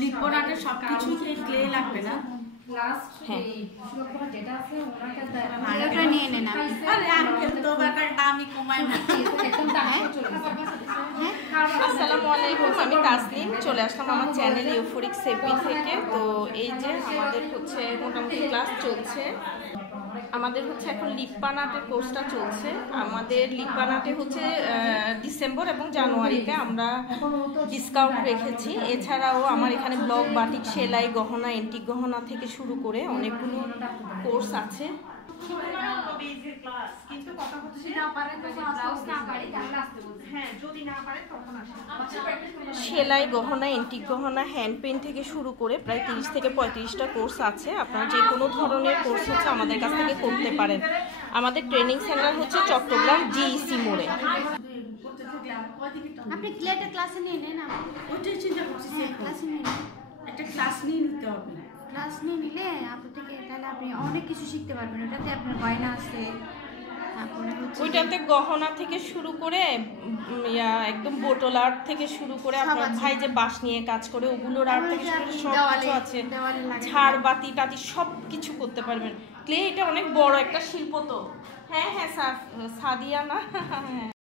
লিপোনাটের সবকিছু ক্লে লাগবে না? হ্যাঁ নিয়ে নেন। আরে আঙ্কেল তো বাটার দামই কমায় না। আসসালামু আলাইকুম, আমি তাসনিম চলে আসলাম আমার চ্যানেল ইউফোরিক সেফি থেকে। তো এই যে আমাদের হচ্ছে মোটামুটি ক্লাস চলছে, আমাদের হচ্ছে এখন লিপ্পানাটের কোর্সটা চলছে। আমাদের লিপ্পানাটে হচ্ছে ডিসেম্বর এবং জানুয়ারিতে আমরা ডিসকাউন্ট রেখেছি। এছাড়াও আমার এখানে ব্লক, বাটিক, সেলাই, গহনা, এন্টিক গহনা থেকে শুরু করে অনেকগুলো কোর্স আছে। সেলাই, গহনা, এন্টিক গহনা, হ্যান্ড পেইন্ট থেকে শুরু করে প্রায় 30 থেকে 35টা কোর্স আছে। আপনারা যে কোনো ধরনের কোর্স হচ্ছে আমাদের কাছ থেকে করতে পারেন। আমাদের ট্রেনিং সেন্টার হচ্ছে চট্টগ্রাম জিইসি মোড়ে। আপনি ক্লেটা ক্লাসে নিয়ে নেন। ওইটাই চিন্তা করছি, ক্লাসে নিয়ে নেন। একটা ক্লাস নিয়ে নিতে হবে। ক্লাস নিয়ে নিলে আপনি থেকে তাহলে আপনি অনেক কিছু শিখতে পারবেন। ওটাতে আপনার গয়না আছে, তারপরে ওইটাতে গহনা থেকে শুরু করে একদম বোটল আর্ট থেকে শুরু করে আপনার ভাই যে বাঁশ নিয়ে কাজ করে ওগুলোর আর্ট থেকে শুরু করে সব কিছু আছে। ঝাড় বাতি টাতি সব কিছু করতে পারবেন। ক্লে এটা অনেক বড় একটা শিল্প। তো হ্যাঁ হ্যাঁ সাদিয়া না হ্যাঁ